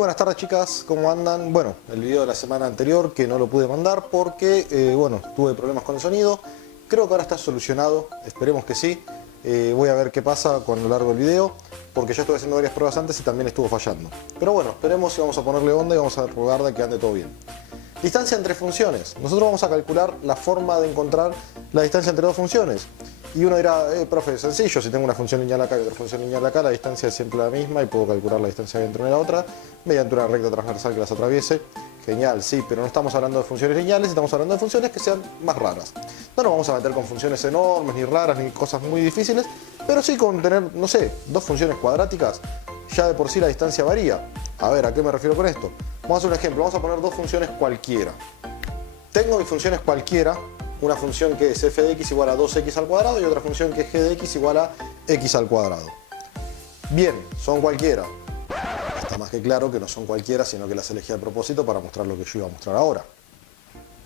buenas tardes, chicas, ¿cómo andan? Bueno, el video de la semana anterior que no lo pude mandar porque, bueno, tuve problemas con el sonido. Creo que ahora está solucionado, esperemos que sí. Voy a ver qué pasa con lo largo del video, porque ya estuve haciendo varias pruebas antes y también estuvo fallando. Pero bueno, esperemos y vamos a ponerle onda y vamos a probar de que ande todo bien. Distancia entre funciones. Nosotros vamos a calcular la forma de encontrar la distancia entre dos funciones. Y uno dirá, profe, sencillo, si tengo una función lineal acá y otra función lineal acá, la distancia es siempre la misma y puedo calcular la distancia entre una y la otra mediante una recta transversal que las atraviese. Genial, sí, pero no estamos hablando de funciones lineales, estamos hablando de funciones que sean más raras. No nos vamos a meter con funciones enormes, ni raras, ni cosas muy difíciles, pero sí con tener, no sé, dos funciones cuadráticas, ya de por sí la distancia varía. A ver, ¿a qué me refiero con esto? Vamos a hacer un ejemplo, vamos a poner dos funciones cualquiera. Tengo mis funciones cualquiera, una función que es f de x igual a 2x al cuadrado y otra función que es g de x igual a x al cuadrado. Bien, son cualquiera. Está más que claro que no son cualquiera, sino que las elegí a propósito para mostrar lo que yo iba a mostrar ahora.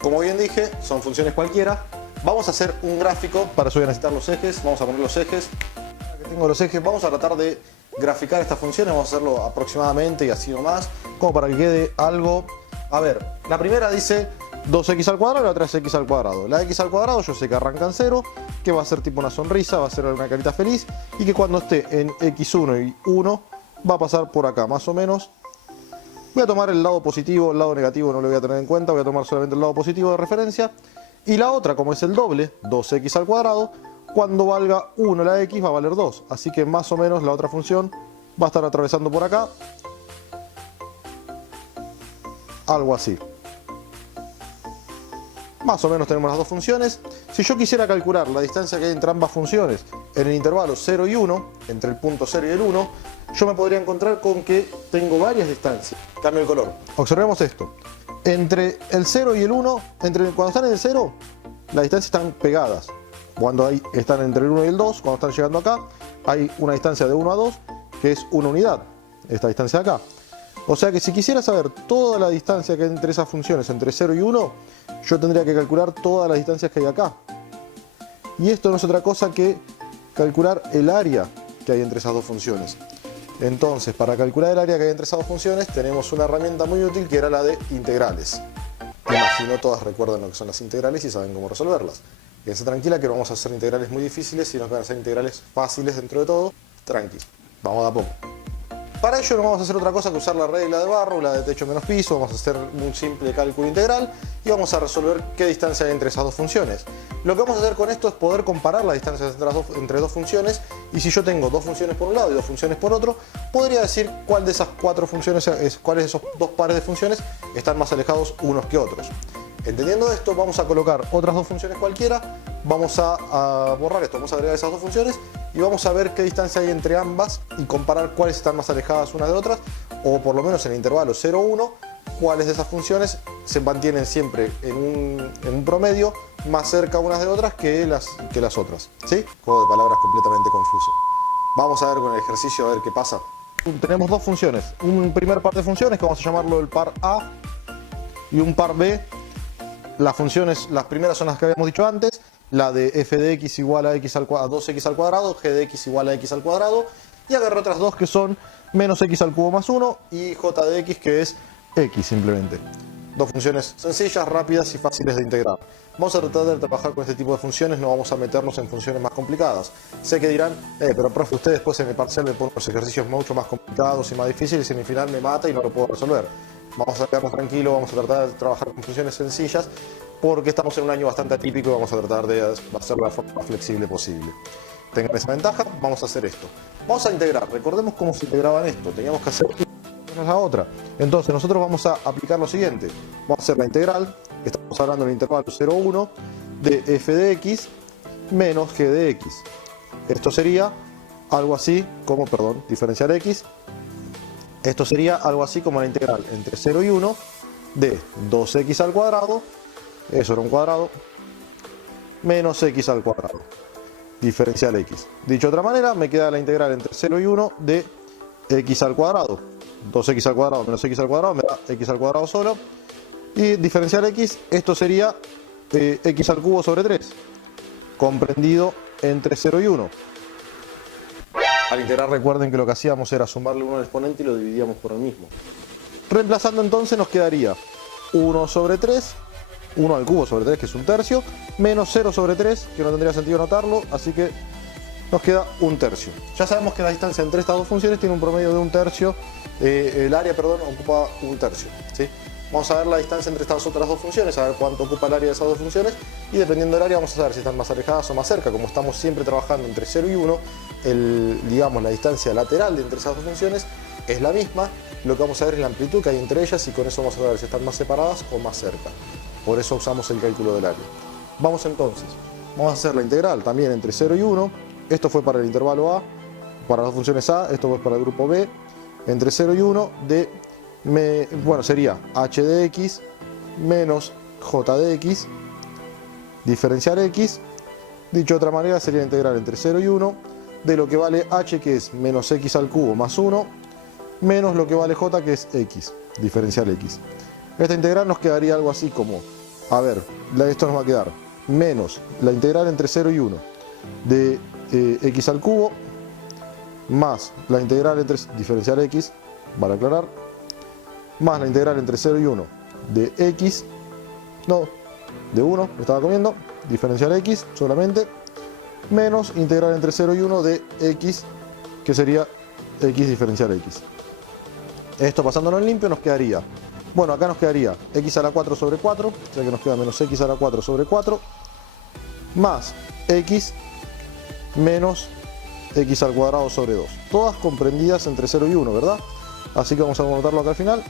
Como bien dije, son funciones cualquiera. Vamos a hacer un gráfico, para eso voy a necesitar los ejes, vamos a poner los ejes. Ahora que tengo los ejes, vamos a tratar de graficar estas funciones, vamos a hacerlo aproximadamente y así nomás, como para que quede algo. A ver, la primera dice 2x al cuadrado y la otra es x al cuadrado. La x al cuadrado yo sé que arranca en 0, que va a ser tipo una sonrisa, va a ser una carita feliz, y que cuando esté en x1 y 1 va a pasar por acá, más o menos. Voy a tomar el lado positivo, el lado negativo no lo voy a tener en cuenta, voy a tomar solamente el lado positivo de referencia. Y la otra, como es el doble, 2x al cuadrado, cuando valga 1 la x va a valer 2. Así que más o menos la otra función va a estar atravesando por acá. Algo así. Más o menos tenemos las dos funciones. Si yo quisiera calcular la distancia que hay entre ambas funciones en el intervalo 0 y 1, entre el punto 0 y el 1, yo me podría encontrar con que tengo varias distancias. Cambio el color. Observemos esto. Entre el 0 y el 1, cuando están en el 0, las distancias están pegadas. Cuando están entre el 1 y el 2, cuando están llegando acá, hay una distancia de 1 a 2, que es una unidad. Esta distancia de acá. O sea que si quisiera saber toda la distancia que hay entre esas funciones, entre 0 y 1, yo tendría que calcular todas las distancias que hay acá. Y esto no es otra cosa que calcular el área que hay entre esas dos funciones. Entonces, para calcular el área que hay entre esas dos funciones, tenemos una herramienta muy útil que era la de integrales. Me imagino todas recuerdan lo que son las integrales y saben cómo resolverlas. Quédense tranquila que no vamos a hacer integrales muy difíciles, sino que van a ser integrales fáciles dentro de todo. Tranqui, vamos de a poco. Para ello no vamos a hacer otra cosa que usar la regla de Barrow, la de techo menos piso. Vamos a hacer un simple cálculo integral y vamos a resolver qué distancia hay entre esas dos funciones. Lo que vamos a hacer con esto es poder comparar las distancias entre dos funciones, y si yo tengo dos funciones por un lado y dos funciones por otro, podría decir cuál de esas cuatro funciones, cuáles de esos dos pares de funciones están más alejados unos que otros. Entendiendo esto, vamos a colocar otras dos funciones cualquiera, vamos a borrar esto, vamos a agregar esas dos funciones y vamos a ver qué distancia hay entre ambas y comparar cuáles están más alejadas unas de otras, o por lo menos en el intervalo 0-1, cuáles de esas funciones se mantienen siempre en un promedio más cerca unas de otras que las otras. ¿Sí? Juego de palabras completamente confuso. Vamos a ver con el ejercicio a ver qué pasa. Tenemos dos funciones, un primer par de funciones que vamos a llamarlo el par A y un par B. Las funciones, las primeras son las que habíamos dicho antes, la de f de x igual a 2x al cuadrado, g de x igual a x al cuadrado, y agarré otras dos que son menos x al cubo más 1 y j de x, que es x simplemente. Dos funciones sencillas, rápidas y fáciles de integrar. Vamos a tratar de trabajar con este tipo de funciones, no vamos a meternos en funciones más complicadas. Sé que dirán, pero profe, usted después en el parcial me pone los ejercicios mucho más complicados y más difíciles y en el final me mata y no lo puedo resolver. Vamos a quedarnos tranquilos, vamos a tratar de trabajar con funciones sencillas porque estamos en un año bastante atípico y vamos a tratar de hacerlo de la forma más flexible posible. Tengan esa ventaja, vamos a hacer esto. Vamos a integrar, recordemos cómo se integraban esto, teníamos que hacer una a la otra. Entonces nosotros vamos a aplicar lo siguiente, vamos a hacer la integral, estamos hablando del intervalo 0,1 de f de x menos g de x. Esto sería algo así como, diferencial x. Esto sería algo así como la integral entre 0 y 1 de 2x al cuadrado, eso era un cuadrado, menos x al cuadrado, diferencial x. Dicho de otra manera, me queda la integral entre 0 y 1 de x al cuadrado. 2x al cuadrado menos x al cuadrado me da x al cuadrado solo. Y diferencial x, esto sería x al cubo sobre 3, comprendido entre 0 y 1. Al integrar recuerden que lo que hacíamos era sumarle 1 al exponente y lo dividíamos por el mismo. Reemplazando entonces nos quedaría 1 sobre 3, 1 al cubo sobre 3, que es un tercio, menos 0 sobre 3, que no tendría sentido anotarlo, así que nos queda un tercio. Ya sabemos que la distancia entre estas dos funciones tiene un promedio de un tercio, el área, perdón, ocupa un tercio, ¿sí? Vamos a ver la distancia entre estas otras dos funciones, a ver cuánto ocupa el área de esas dos funciones, y dependiendo del área vamos a saber si están más alejadas o más cerca. Como estamos siempre trabajando entre 0 y 1, digamos, la distancia lateral de entre esas dos funciones es la misma. Lo que vamos a ver es la amplitud que hay entre ellas, y con eso vamos a saber si están más separadas o más cerca. Por eso usamos el cálculo del área. Vamos entonces, vamos a hacer la integral también entre 0 y 1. Esto fue para el intervalo A, para las funciones A, esto fue para el grupo B, entre 0 y 1 de, bueno, sería h de x menos j de x, diferencial x. Dicho de otra manera, sería la integral entre 0 y 1 de lo que vale h, que es menos x al cubo más 1, menos lo que vale j, que es x, diferencial x. Esta integral nos quedaría algo así como, a ver, esto nos va a quedar menos la integral entre 0 y 1 de x al cubo, más la integral entre diferencial x, para aclarar, más la integral entre 0 y 1 de x, no, de 1, me estaba comiendo, diferencial x solamente, menos integral entre 0 y 1 de x, que sería x diferencial x. Esto pasándolo en limpio nos quedaría, bueno, acá nos quedaría x a la 4 sobre 4, o sea que nos queda menos x a la 4 sobre 4, más x menos x al cuadrado sobre 2. Todas comprendidas entre 0 y 1, ¿verdad? Así que vamos a anotarlo acá al final.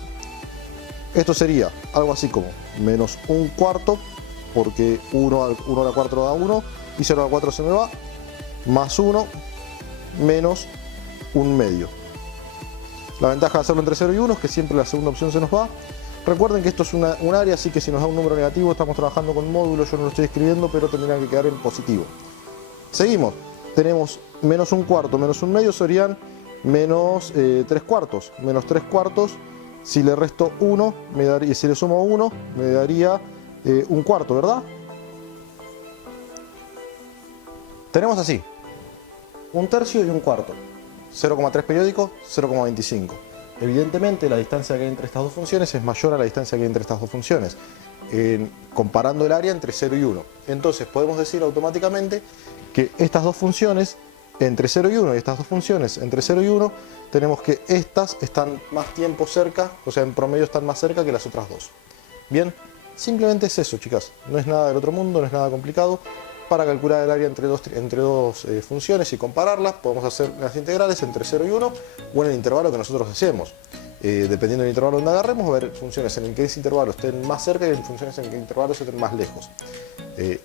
Esto sería algo así como menos un cuarto, porque 1 a la 4 da 1, y 0 a la 4 se me va, más 1, menos un medio. La ventaja de hacerlo entre 0 y 1 es que siempre la segunda opción se nos va. Recuerden que esto es un área, así que si nos da un número negativo estamos trabajando con módulos, yo no lo estoy escribiendo, pero tendrían que quedar en positivo. Seguimos. Tenemos menos un cuarto menos un medio serían menos 3 cuartos. Menos 3 cuartos, si le resto 1, y si le sumo 1, me daría un cuarto, ¿verdad? Tenemos así, un tercio y un cuarto. 0,3 periódico, 0,25. Evidentemente la distancia que hay entre estas dos funciones es mayor a la distancia que hay entre estas dos funciones, comparando el área entre 0 y 1. Entonces podemos decir automáticamente que estas dos funciones entre 0 y 1 y estas dos funciones entre 0 y 1, tenemos que estas están más tiempo cerca, o sea, en promedio están más cerca que las otras dos. Bien, simplemente es eso, chicas. No es nada del otro mundo, no es nada complicado. Para calcular el área entre dos funciones y compararlas, podemos hacer las integrales entre 0 y 1 o en el intervalo que nosotros hacemos. Dependiendo del intervalo donde agarremos, va a haber funciones en el que ese intervalo estén más cerca y funciones en el que el intervalo estén más lejos.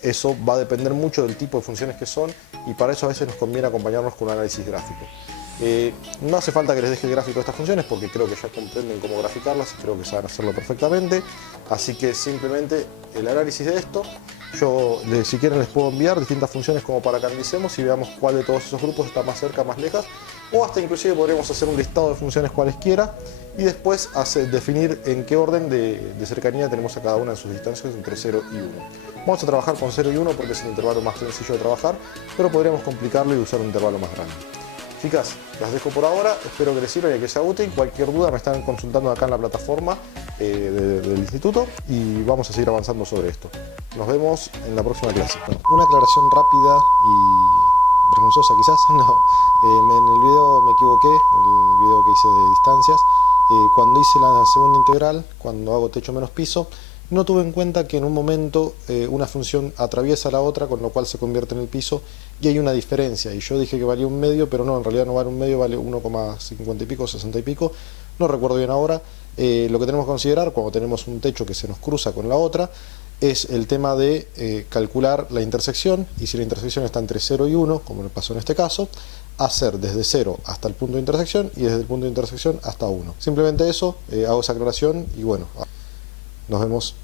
Eso va a depender mucho del tipo de funciones que son, y para eso a veces nos conviene acompañarnos con un análisis gráfico. No hace falta que les deje el gráfico de estas funciones porque creo que ya comprenden cómo graficarlas y creo que saben hacerlo perfectamente. Así que simplemente el análisis de esto, yo si quieren les puedo enviar distintas funciones como para que analicemos y veamos cuál de todos esos grupos está más cerca, más lejos, o hasta inclusive podríamos hacer un listado de funciones cualesquiera y después definir en qué orden de cercanía tenemos a cada una de sus distancias entre 0 y 1. Vamos a trabajar con 0 y 1 porque es el intervalo más sencillo de trabajar, pero podríamos complicarlo y usar un intervalo más grande. Chicas, las dejo por ahora, espero que les sirva y que sea útil. Cualquier duda me están consultando acá en la plataforma del instituto y vamos a seguir avanzando sobre esto. Nos vemos en la próxima clase. Bueno, una aclaración rápida y vergonzosa quizás, en el video me equivoqué, el video que hice de distancias. Cuando hice la segunda integral, cuando hago techo menos piso, no tuve en cuenta que en un momento una función atraviesa la otra, con lo cual se convierte en el piso y hay una diferencia. Y yo dije que valía un medio, pero no, en realidad no vale un medio, vale 1,50 y pico, 60 y pico. No recuerdo bien ahora. Lo que tenemos que considerar cuando tenemos un techo que se nos cruza con la otra es el tema de calcular la intersección, y si la intersección está entre 0 y 1, como me pasó en este caso, hacer desde 0 hasta el punto de intersección y desde el punto de intersección hasta 1. Simplemente eso, hago esa aclaración y bueno, nos vemos.